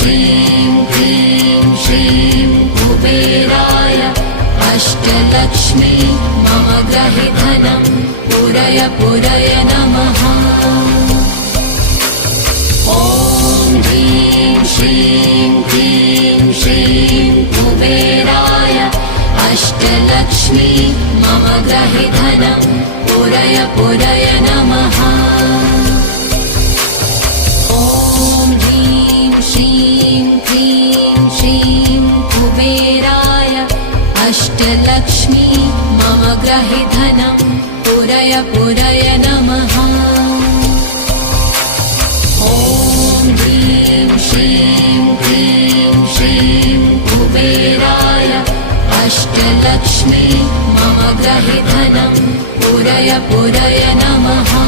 श्रीं क्लीं श्रीं कुबेराय अष्टलक्ष्मी मम गृहे धनं पूरय पूरय नमः। ॐ ह्रीं श्रीं क्लीं श्रीं कुबेराय अष्टलक्ष्मी मम गृहे धनं पूरय पूरय नमः। ॐ ह्रीं श्रीं क्लीं श्रीं कुबेराय अष्टलक्ष्मी मम गृहे धनं पूरय पूरय नमः। ॐ ह्रीं श्रीं क्लीं श्रीं कुबेराय अष्टलक्ष्मी मम गृहे धनं पूरय पूरय नमः।